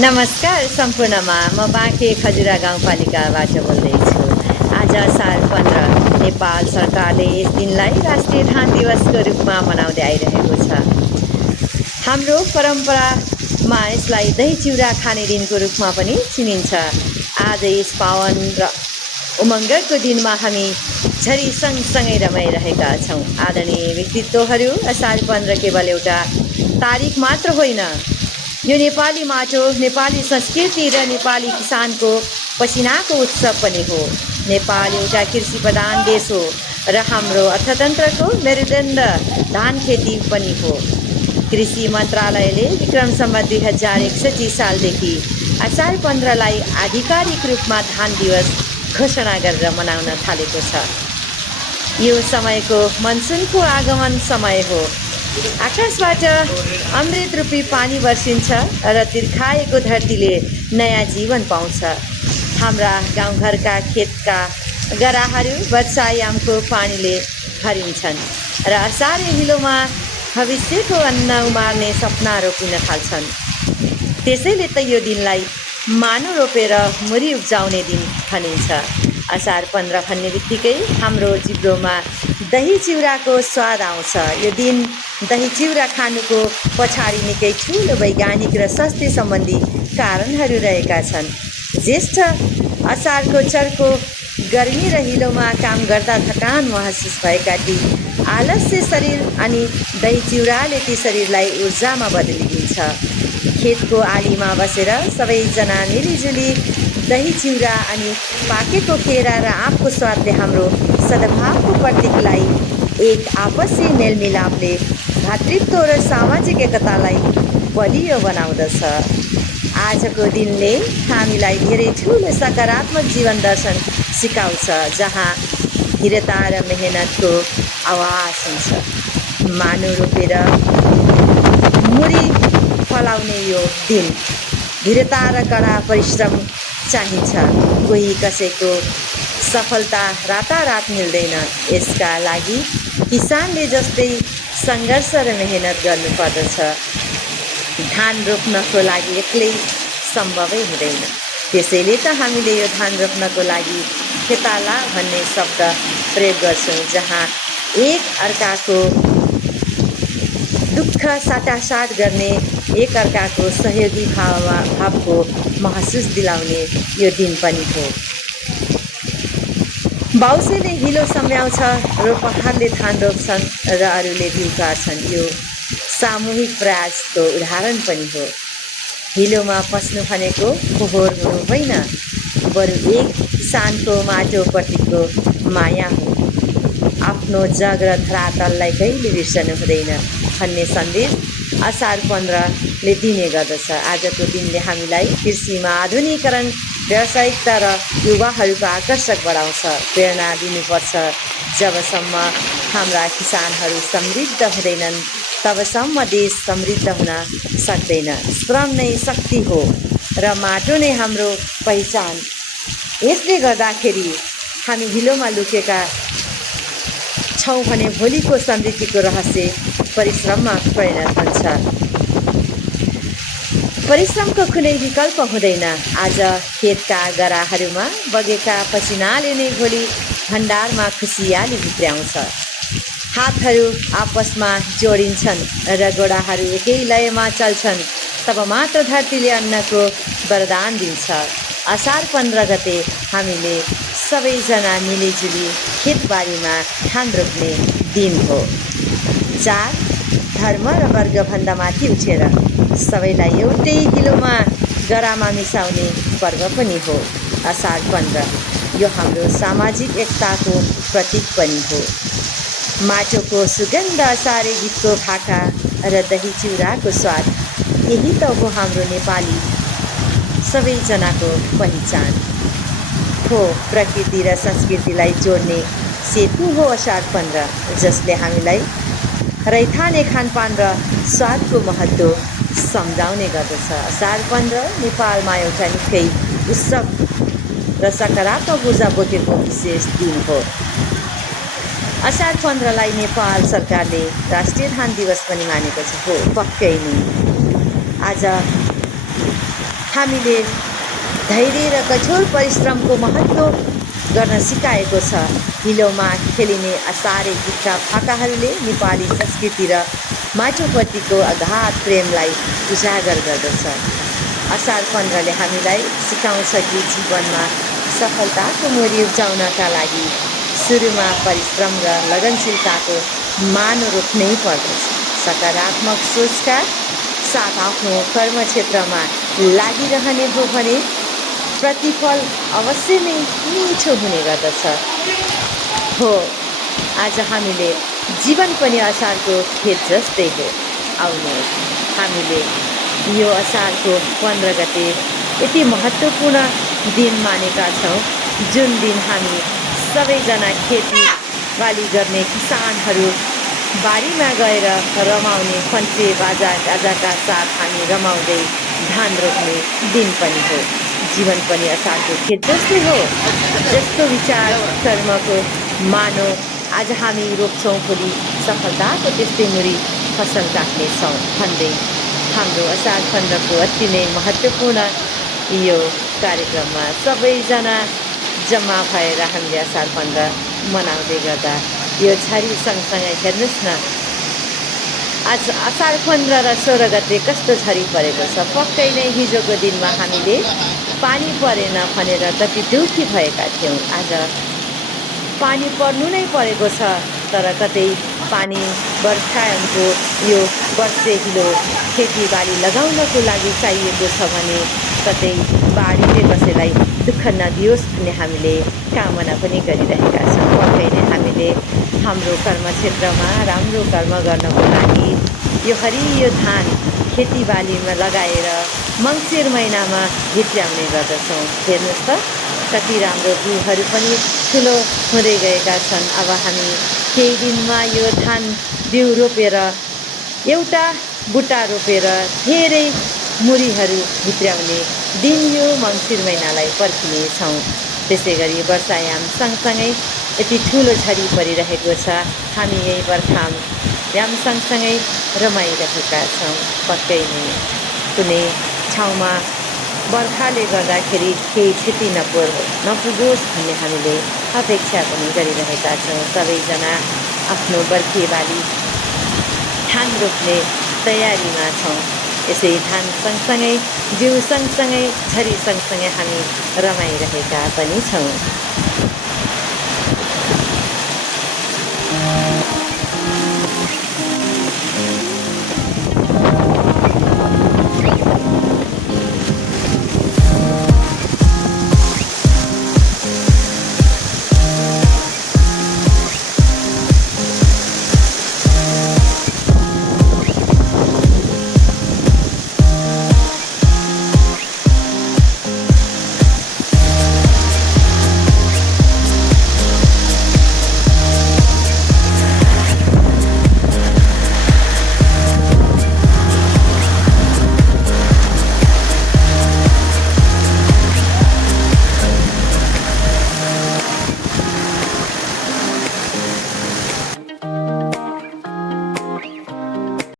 नमस्कार सम्पूर्णमा म बाँके खजुरा गाउँपालिकाबाट बोल्दैछु। आज असार 15 नेपाल सरकारले यस दिनलाई राष्ट्रिय धान दिवसको रूपमा मनाउँदै आइरहेको छ। हाम्रो परम्परामा यसलाई दही चिउरा खाने दिनको रूपमा पनि चिनिन्छ। आज यस पावन र उमङ्गको दिनमा हामी झरी सँगसँगै रमाइरहेका छौँ। आदरणीय व्यक्तित्वहरू, असार 15 केवल एउटा तारिक मात्र होइन, यो नेपाली माटो, नेपाली संस्कृति र नेपाली किसानको पसिनाको उत्सव पनि हो। नेपाल एउटा कृषि प्रधान देश हो र हाम्रो अर्थतन्त्रको मेरुदण्ड धान खेती पनि हो। कृषि मन्त्रालयले विक्रम सम्वत 2061 सालदेखि असार 15लाई आधिकारिक रूपमा धान दिवस घोषणा गरेर मनाउन थालेको छ। यो समयको मनसुनको आगमन समय हो। आकाशबाट अमृत रूपी पानी वर्षिन्छ र तिर्खाएको धरतीले नयाँ जीवन पाउँछ। हाम्रा गाउँघरका खेतका गराहरू वर्षायामको पानीले भरिन्छन् र असारे हिलोमा भविष्यको अन्न उमार्ने सपना रोपिन थाल्छन्। त्यसैले त यो दिनलाई मानो रोपेर मुरी उब्जाउने दिन भनिन्छ। असार 15 भन्ने बित्तिकै हाम्रो जिब्रोमा दही चिउराको स्वाद आउँछ। यो दिन दही चिउरा खानुको पछाडि निकै ठुलो वैज्ञानिक र स्वास्थ्य सम्बन्धी कारणहरू रहेका छन्। ज्येष्ठ असारको चर्को गर्मी र हिलोमा काम गर्दा थकान महसुस भएका ती आलस्य शरीर अनि दही चिउराले ती शरीरलाई ऊर्जामा बदलिदिन्छ। खेतको आलीमा बसेर सबैजना मिलिजुली दही चिउरा अनि पाकेको केरा र आँपको स्वादले हाम्रो सद्भावको प्रतीकलाई एक आपसी मेलमिलापले भातृत्व र सामाजिक एकतालाई बलियो बनाउँदछ। आजको दिनले हामीलाई धेरै ठुलो सकारात्मक जीवन दर्शन सिकाउँछ, जहाँ धीरता र मेहनतको आवाज हुन्छ। मानु रोपेर मुरी फलाउने यो दिन धीरता र कडा परिश्रम चाहिन्छ। कोही कसैको सफलता रातारात मिल्दैन। यसका लागि किसानले जस्तै सङ्घर्ष र मेहनत गर्नुपर्दछ। धान रोप्नको लागि एक्लै सम्भवै हुँदैन। त्यसैले त हामीले यो धान रोप्नको लागि खेताला भन्ने शब्द प्रयोग गर्छौँ, जहाँ एक अर्काको दुःख साटासाट गर्ने, एक अर्काको सहयोगी भावको महसुस दिलाउने यो दिन पनि हो। बाउसेले हिलो सम्याउँछ, रोपहरूले धान रोप्छन् र अरूले बिउ काट्छन्। यो सामूहिक प्रयासको उदाहरण पनि हो। हिलोमा पस्नु भनेको फोहोर हुनु होइन, बरु एक किसानको माटोप्रतिको माया हो। आफ्नो जग र धरातललाई कहिले बिर्सनु हुँदैन भन्ने सन्देश असार 15ले दिने गर्दछ। आजको दिनले हामीलाई कृषिमा आधुनिकीकरण, व्यावसायिकता र युवाहरूको आकर्षक बढाउँछ। प्रेरणा दिनुपर्छ, जबसम्म हाम्रा किसानहरू समृद्ध हुँदैनन् तबसम्म देश समृद्ध हुन सक्दैन। श्रम नै शक्ति हो र माटो नै हाम्रो पहिचान। यसले गर्दाखेरि हामी हिलोमा लुकेका छौँ भने भोलिको समृद्धिको रहस्य परिश्रममा परिणत हुन्छ। परिश्रमको कुनै विकल्प हुँदैन। आज खेतका गराहरूमा बगेका पसिनाले नै भोलि भण्डारमा खुसियाली भित्र्याउँछ। हातहरू आपसमा जोडिन्छन् र गोडाहरू एकै लयमा चल्छन्, तब मात्र धरतीले अन्नको वरदान दिन्छ। असार 15 गते हामीले सबैजना मिलिजुली खेतबारीमा धान रोप्ने दिन हो। जात, धर्म र वर्गभन्दा माथि उठेर सबैलाई एउटै हिलोमा गरामा मिसाउने पर्व पनि हो। असार 15 यो हाम्रो सामाजिक एकताको प्रतीक पनि हो। माटोको सुगन्ध, असारे गीतको भाका र दही चिउराको स्वाद, यही त हो हाम्रो नेपाली सबैजनाको पहिचान हो। प्रकृति र संस्कृतिलाई जोड्ने सेतु हो असार 15, जसले हामीलाई रैथाने खानपान र स्वादको महत्त्व सम्झाउने गर्दछ। असार 15 नेपालमा एउटा निकै उत्सव र सकारात्मक ऊर्जा बोकेको विशेष दिन हो। असार 15लाई नेपाल सरकारले राष्ट्रिय धान दिवस पनि मानेको छ। हो, पक्कै नै आज हामीले धैर्य र कठोर परिश्रमको महत्त्व गर्न सिकाएको छ। हिलोमा खेलिने असारे गीतका भाकाहरूले नेपाली संस्कृति र माटोप्रतिको अगाध प्रेमलाई उजागर गर्दछ। असार 15ले हामीलाई सिकाउँछ कि जीवनमा सफलताको मोरी उब्जाउनका लागि सुरुमा परिश्रम र लगनशीलताको मानो रोक्नै पर्दछ। सकारात्मक सोचका साथ आफ्नो कर्मक्षेत्रमा लागिरहने हो भने प्रतिफल अवश्य नै मिठो हुने गर्दछ। हो, आज हामीले जीवन पनि असारको खेत जस्तै हो। आउनुहोस् हामीले यो असारको 15 गते यति महत्त्वपूर्ण दिन मानेका छौँ, जुन दिन हामी सबैजना खेतीबाली गर्ने किसानहरू बारीमा गएर रमाउने फन्टे बाजा गाजाका साथ हामी रमाउँदै धान रोप्ने दिन पनि हो। जीवन पनि असारको खेत जस्तै हो। जस्तो विचार कर्मको मानव आज हामी रोप्छौँ, भोलि सफलताको त्यस्तै मुरी फसल काट्नेछौँ भन्दै हाम्रो असार 15को अति नै महत्त्वपूर्ण यो कार्यक्रममा सबैजना जम्मा भएर हामीले असार 15 मनाउँदै गर्दा यो छरी सँगसँगै हेर्नुहोस् न, आज असार 15 र 16 गते कस्तो झरी परेको छ। पक्कै नै हिजोको दिनमा हामीले पानी परेन भनेर कति दुःखी भएका थियौँ। आज पानी पर्नु नै परेको छ, तर कतै पानी बर्खाको यो वर्षे हिलो खेतीबाली लगाउनको लागि चाहिएको छ भने कतै बाढीले कसैलाई दुःख नदियोस् भन्ने हामीले कामना पनि गरिरहेका छौँ। पक्कै नै हामीले हाम्रो कर्मक्षेत्रमा राम्रो कर्म गर्नको लागि यो हरियो धान खेतीबालीमा लगाएर मङ्सिर महिनामा भित्र्याउने गर्दछौँ। हेर्नुहोस् त, कति राम्रो बिउहरू पनि ठुलो हुँदै गएका छन्। अब हामी केही दिनमा यो धान बिउ रोपेर एउटा बुट्टा रोपेर धेरै मुरीहरू भित्र्याउने दिन यो मङ्सिर महिनालाई पर्खिनेछौँ। त्यसै गरी वर्षायाम सँगसँगै यति ठुलो झरी परिरहेको छ। हामी यही बर्खायाम सँगसँगै रमाइरहेका छौँ। पक्कै नै कुनै ठाउँमा बर्खाले गर्दाखेरि केही क्षति नपुगोस् भन्ने हामीले अपेक्षा पनि गरिरहेका छौँ। सबैजना आफ्नो बर्खे बाली धान रोप्ने तयारीमा छौँ। यसै धान सँगसँगै बिउ सँगसँगै झरी सँगसँगै हामी रमाइरहेका पनि छौँ।